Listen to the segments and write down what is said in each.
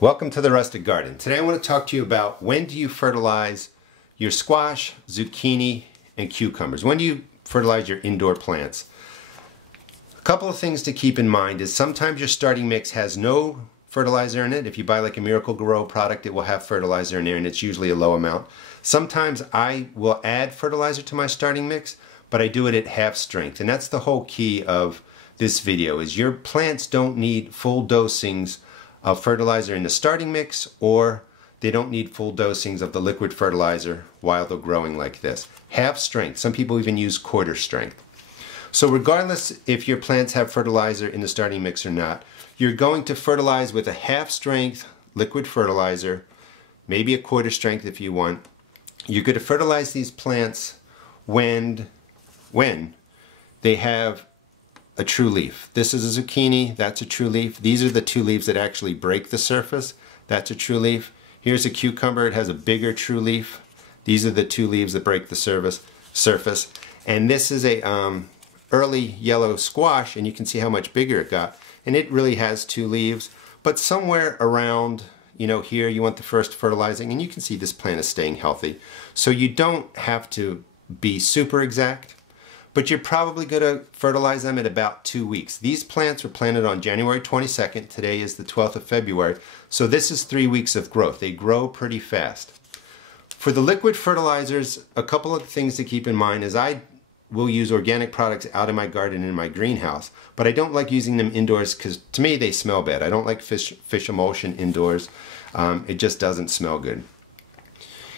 Welcome to the Rustic Garden. Today I want to talk to you about when do you fertilize your squash, zucchini, and cucumbers. When do you fertilize your indoor plants? A couple of things to keep in mind is sometimes your starting mix has no fertilizer in it. If you buy like a Miracle-Gro product, it will have fertilizer in there and it's usually a low amount. Sometimes I will add fertilizer to my starting mix, but I do it at half strength. And that's the whole key of this video is your plants don't need full dosings of fertilizer in the starting mix, or they don't need full dosings of the liquid fertilizer while they're growing like this. Half strength. Some people even use quarter strength. So regardless if your plants have fertilizer in the starting mix or not, you're going to fertilize with a half strength liquid fertilizer, maybe a quarter strength if you want. You're going to fertilize these plants when they have a true leaf. This is a zucchini, that's a true leaf. These are the two leaves that actually break the surface. That's a true leaf. Here's a cucumber, it has a bigger true leaf. These are the two leaves that break the surface. And this is a early yellow squash, and you can see how much bigger it got. And it really has two leaves, but somewhere around, here you want the first fertilizing, and you can see this plant is staying healthy. So you don't have to be super exact, but you're probably going to fertilize them at about 2 weeks. These plants were planted on January 22nd. Today is the 12th of February. So this is 3 weeks of growth. They grow pretty fast. For the liquid fertilizers, a couple of things to keep in mind is I will use organic products out in my garden in my greenhouse, but I don't like using them indoors because to me they smell bad. I don't like fish emulsion indoors. It just doesn't smell good.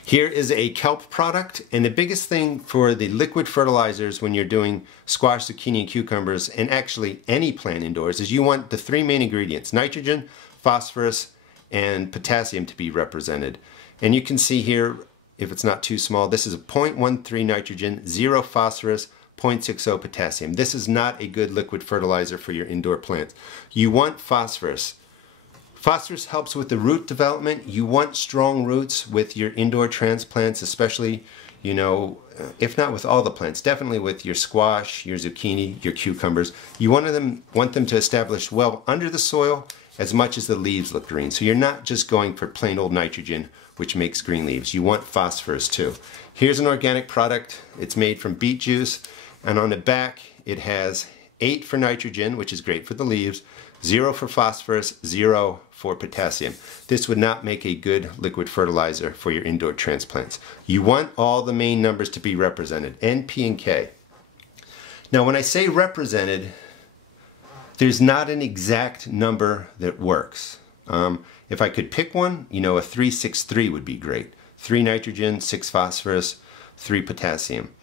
Here is a kelp product, and the biggest thing for the liquid fertilizers when you're doing squash, zucchini, and cucumbers, and actually any plant indoors, is you want the three main ingredients, nitrogen, phosphorus, and potassium to be represented. And you can see here, if it's not too small, this is a 0.13 nitrogen, 0 phosphorus, 0.60 potassium. This is not a good liquid fertilizer for your indoor plants. You want phosphorus. Phosphorus helps with the root development. You want strong roots with your indoor transplants, especially, if not with all the plants, definitely with your squash, your zucchini, your cucumbers. You want them to establish well under the soil as much as the leaves look green. So you're not just going for plain old nitrogen, which makes green leaves. You want phosphorus too. Here's an organic product. It's made from beet juice, and on the back it has 8 for nitrogen, which is great for the leaves, 0 for phosphorus, 0 for potassium. This would not make a good liquid fertilizer for your indoor transplants. You want all the main numbers to be represented, N, P, and K. Now when I say represented, there's not an exact number that works. If I could pick one, a 3-6-3 would be great. 3 nitrogen, 6 phosphorus, 3 potassium.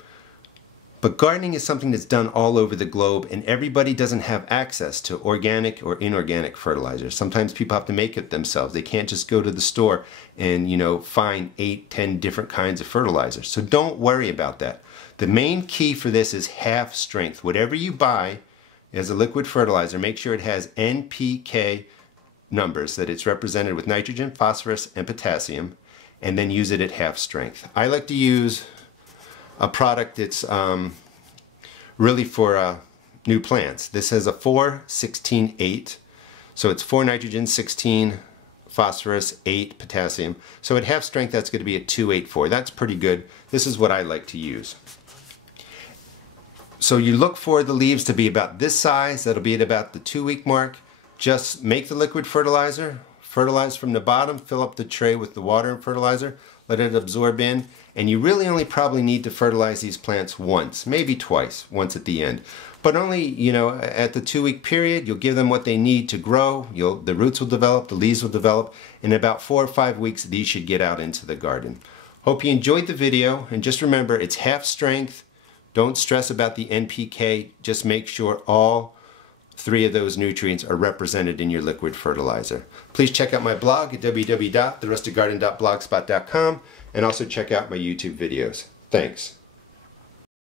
But gardening is something that's done all over the globe, and everybody doesn't have access to organic or inorganic fertilizers. Sometimes people have to make it themselves. They can't just go to the store and find 8, 10 different kinds of fertilizers. So don't worry about that. The main key for this is half strength. Whatever you buy as a liquid fertilizer, make sure it has NPK numbers, that it's represented with nitrogen, phosphorus, and potassium, and then use it at half strength. I like to use a product that's really for new plants. This has a 4-16-8, so it's 4 nitrogen, 16 phosphorus, 8 potassium. So at half strength that's going to be a 2-8-4. That's pretty good. This is what I like to use. So you look for the leaves to be about this size. That'll be at about the 2-week mark. Just make the liquid fertilizer, fertilize from the bottom, fill up the tray with the water and fertilizer, let it absorb in, and you really only probably need to fertilize these plants once, maybe twice, once at the end. But only, at the 2-week period, you'll give them what they need to grow, the roots will develop, the leaves will develop. In about 4 or 5 weeks, these should get out into the garden. Hope you enjoyed the video, and just remember, it's half strength. Don't stress about the NPK, just make sure all 3 of those nutrients are represented in your liquid fertilizer. Please check out my blog at www.therusticgarden.blogspot.com and also check out my YouTube videos. Thanks.